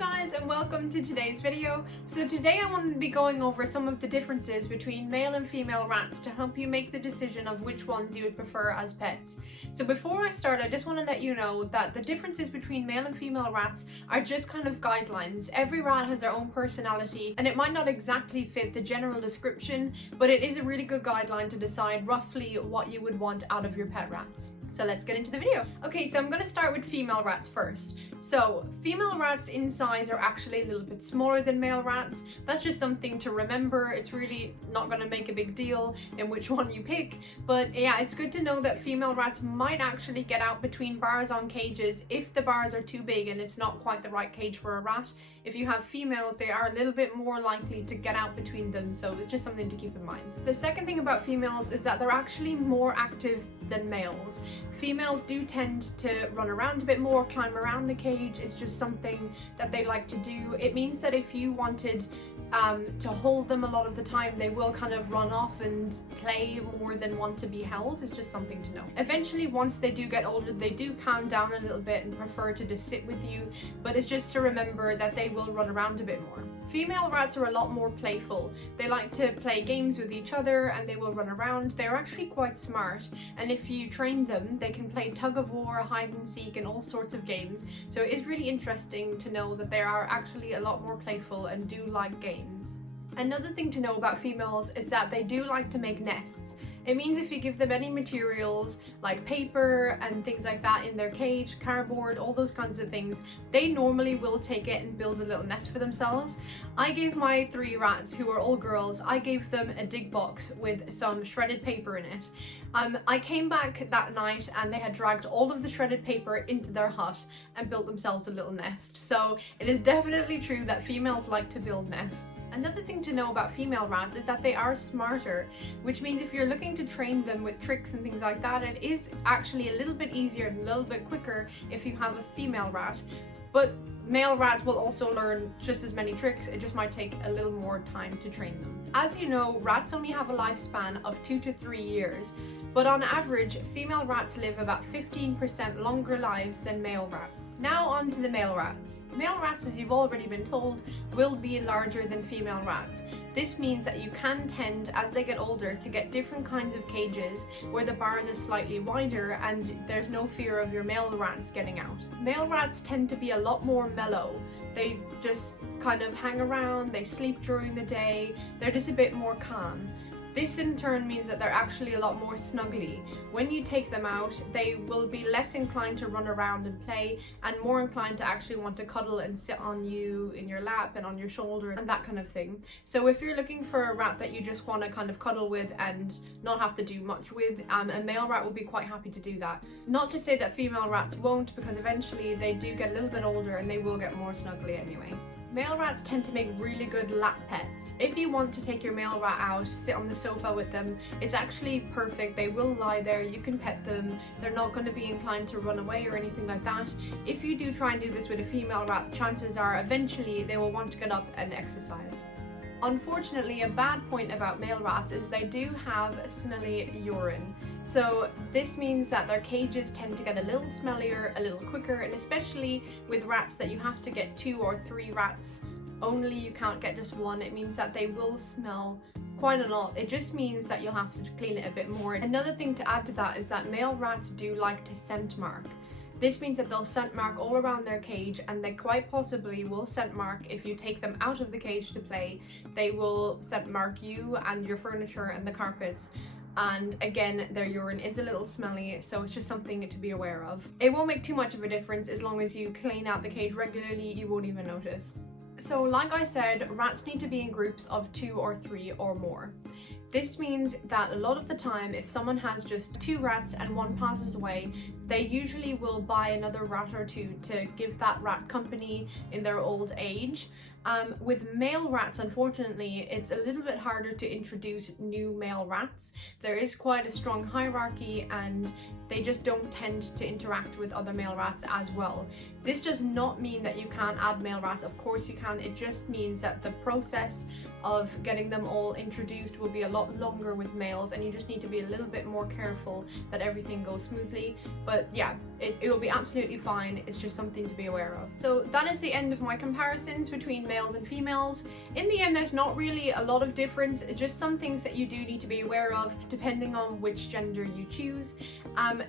guys, and welcome to today's video. So today I want to be going over some of the differences between male and female rats to help you make the decision of which ones you would prefer as pets. So before I start, I just want to let you know that the differences between male and female rats are just kind of guidelines. Every rat has their own personality and it might not exactly fit the general description, but it is a really good guideline to decide roughly what you would want out of your pet rats. So let's get into the video. Okay, so I'm going to start with female rats first. So female rats in size are actually a little bit smaller than male rats. That's just something to remember. It's really not going to make a big deal in which one you pick. But yeah, it's good to know that female rats might actually get out between bars on cages if the bars are too big and it's not quite the right cage for a rat. If you have females, they are a little bit more likely to get out between them, so it's just something to keep in mind. The second thing about females is that they're actually more active than males. Females do tend to run around a bit more, climb around the cage. It's just something that they like to do. It means that if you wanted to hold them a lot of the time, they will kind of run off and play more than want to be held. It's just something to know. Eventually, once they do get older, they do calm down a little bit and prefer to just sit with you, but it's just to remember that they will run around a bit more. Female rats are a lot more playful. They like to play games with each other and they will run around. They're actually quite smart, and if you train them, they can play tug of war, hide and seek, and all sorts of games. So it is really interesting to know that they are actually a lot more playful and do like games. Another thing to know about females is that they do like to make nests. It means if you give them any materials like paper and things like that in their cage, cardboard, all those kinds of things, they normally will take it and build a little nest for themselves. I gave my 3 rats, who are all girls, I gave them a dig box with some shredded paper in it. I came back that night and they had dragged all of the shredded paper into their hut and built themselves a little nest. So it is definitely true that females like to build nests. Another thing to know about female rats is that they are smarter, which means if you're looking to train them with tricks and things like that, it is actually a little bit easier and a little bit quicker if you have a female rat. But male rats will also learn just as many tricks, it just might take a little more time to train them. As you know, rats only have a lifespan of 2 to 3 years, but on average, female rats live about 15% longer lives than male rats. Now on to the male rats. Male rats, as you've already been told, will be larger than female rats. This means that you can tend, as they get older, to get different kinds of cages where the bars are slightly wider and there's no fear of your male rats getting out. Male rats tend to be a lot more mellow. They just kind of hang around, they sleep during the day, they're just a bit more calm. This in turn means that they're actually a lot more snuggly. When you take them out, they will be less inclined to run around and play and more inclined to actually want to cuddle and sit on you in your lap and on your shoulder and that kind of thing. So if you're looking for a rat that you just want to kind of cuddle with and not have to do much with, a male rat will be quite happy to do that. Not to say that female rats won't, because eventually they do get a little bit older and they will get more snuggly anyway. Male rats tend to make really good lap pets. If you want to take your male rat out, sit on the sofa with them, it's actually perfect. They will lie there, you can pet them, they're not going to be inclined to run away or anything like that. If you do try and do this with a female rat, chances are eventually they will want to get up and exercise. Unfortunately, a bad point about male rats is they do have smelly urine. So this means that their cages tend to get a little smellier, a little quicker, and especially with rats that you have to get 2 or 3 rats only, you can't get just one, it means that they will smell quite a lot. It just means that you'll have to clean it a bit more. Another thing to add to that is that male rats do like to scent mark. This means that they'll scent mark all around their cage, and they quite possibly will scent mark if you take them out of the cage to play. They will scent mark you and your furniture and the carpets. And again, their urine is a little smelly, so it's just something to be aware of. It won't make too much of a difference as long as you clean out the cage regularly, you won't even notice. So like I said, rats need to be in groups of 2 or 3 or more. This means that a lot of the time, if someone has just 2 rats and one passes away, they usually will buy another rat or 2 to give that rat company in their old age. With male rats, unfortunately, it's a little bit harder to introduce new male rats. There is quite a strong hierarchy and they just don't tend to interact with other male rats as well. This does not mean that you can't add male rats, of course you can. It just means that the process of getting them all introduced will be a lot longer with males, and you just need to be a little bit more careful that everything goes smoothly. But yeah, It will be absolutely fine. It's just something to be aware of. So that is the end of my comparisons between males and females. In the end, there's not really a lot of difference. It's just some things that you do need to be aware of depending on which gender you choose.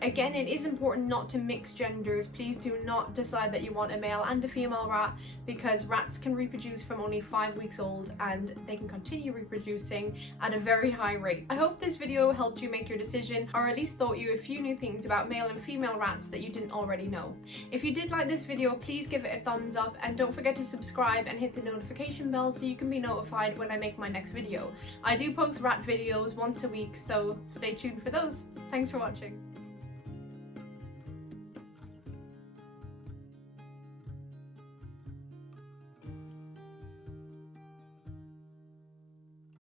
Again, it is important not to mix genders. Please do not decide that you want a male and a female rat, because rats can reproduce from only 5 weeks old and they can continue reproducing at a very high rate. I hope this video helped you make your decision, or at least taught you a few new things about male and female rats that you didn't already know. If you did like this video, please give it a thumbs up and don't forget to subscribe and hit the notification bell so you can be notified when I make my next video. I do post rat videos once a week, so stay tuned for those. Thanks for watching.